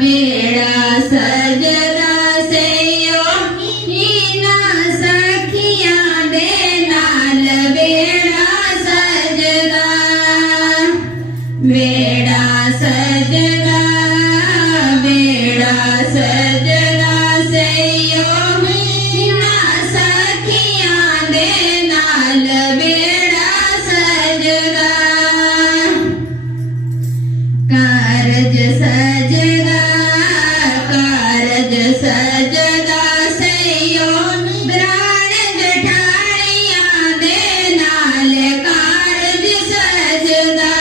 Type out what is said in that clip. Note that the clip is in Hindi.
बेड़ा सजदा सैयो हीना सखिया दे नाल बेड़ा सजदा बेड़ा सजदा सैयो हीना सखिया दे नाल बेड़ा सजदा कारज सजदा सैयो ब्राण जठानिया दे नाल कारज सजदा